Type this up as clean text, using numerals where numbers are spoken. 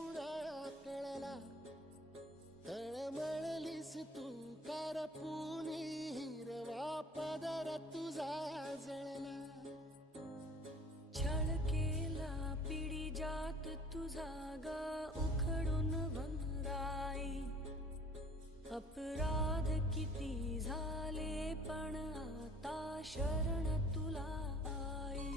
पुन्हा कळला, तळमळलीस तू कारपुनी, हिरवा पदर तुझा जळला. छळ केला पिढी जात तुझा ग उखडून वनराई. अपराध किती झाले पण आता शरण तुला आई.